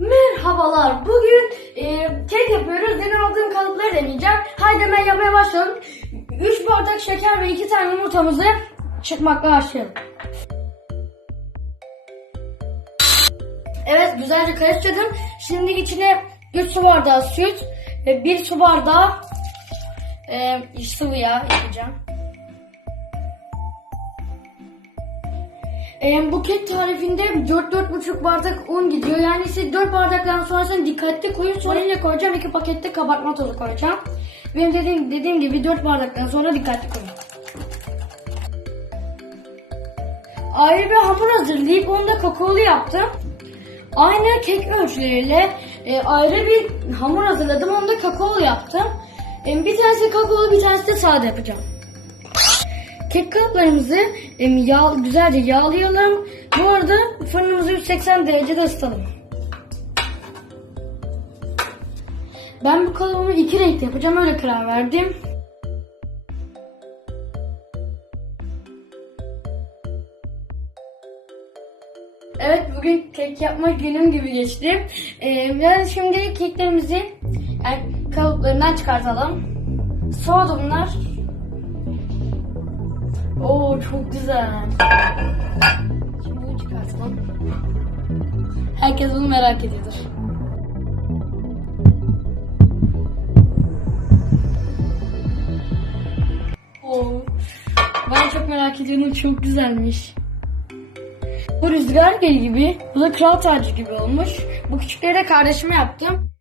Merhabalar. Bugün e, kek yapıyoruz. Yeni aldığım kalıpları deneyeceğim. Haydi hemen yapmaya başlayalım. 3 bardak şeker ve 2 tane yumurtamızı çırpmakla başlayalım. Evet güzelce karıştırdım. Şimdi içine 3 su bardağı süt ve 1 su bardağı e, sıvı yağ ekleyeceğim. E, bu kek tarifinde 4-4,5 bardak un gidiyor. Yani siz 4 bardaktan sonrasını dikkatli koyun. Sonra yine koyacağım. 2 pakette kabartma tozu koyacağım. Benim dediğim, dediğim gibi 4 bardaktan sonra dikkatli koyun. Ayrı bir hamur hazırlayıp onu da kakaolu yaptım. Aynı kek ölçüleriyle e, ayrı bir hamur hazırladım. Onu da kakaolu yaptım. E, bir tanesi kakaolu bir tanesi de sade yapacağım. Kek kalıplarımızı yağ, güzelce yağlayalım. Bu arada fırınımızı 180 derecede ısıtalım. Ben bu kalıbımı iki renkte yapacağım. Öyle karar verdim. Evet bugün kek yapma günüm gibi geçti. Ee, ben şimdi keklerimizi yani kalıplarından çıkartalım. Soğudu bunlar. Oo çok güzel. Şimdi bunu çıkartalım. Herkes bunu merak ediyordur. Oo. Ben çok merak ediyorum. Çok güzelmiş. Bu rüzgar gibi. Bu da kral tacı gibi olmuş. Bu küçükleri de kardeşime yaptım.